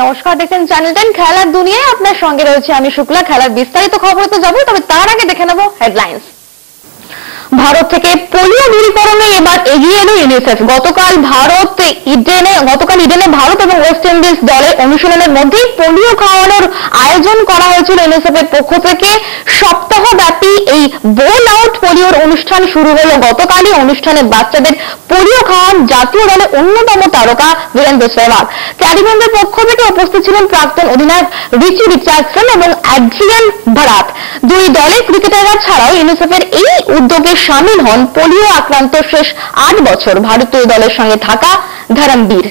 নমস্কার, দেখছেন চ্যানেল 10 খেলার দুনিয়ায়। আপনার সঙ্গে রয়েছে আমি শুক্লা। খেলার বিস্তারিত খবরে তো যাবো, তবে তার আগে দেখে নেব হেডলাইন্স। ভারত থেকে পোলিও দূরীকরণে এবার এগিয়ে এলো ইউনিসেফ। গতকাল ইডেনে ভারত এবং ওয়েস্ট ইন্ডিজ দলের অনুশীলনের মধ্যেই পোলিও খাওয়ানোর আয়োজন করা হয়েছিল ইউনিসেফের পক্ষ থেকে। সপ্তাহব্যাপী এই বোল আউট পোলিওর অনুষ্ঠান শুরু হলো গতকালই। অনুষ্ঠানে বাচ্চাদের পোলিও খাওয়ান জাতীয় দলের অন্যতম তারকা বীরেন্দ্র সেহবাগ। ক্যারিবিয়ানদের পক্ষ থেকে উপস্থিত ছিলেন প্রাক্তন অধিনায়ক রিচি রিচার্ডসন এবং অ্যাড্রিয়ান ভারাত। দুই দলের ক্রিকেটাররা ছাড়াও ইউনিসেফের এই উদ্যোগে শামিল হন পোলিও আক্রান্ত শেষ 8 বছর ভারতীয় দলের সঙ্গে থাকা ধরমবীর।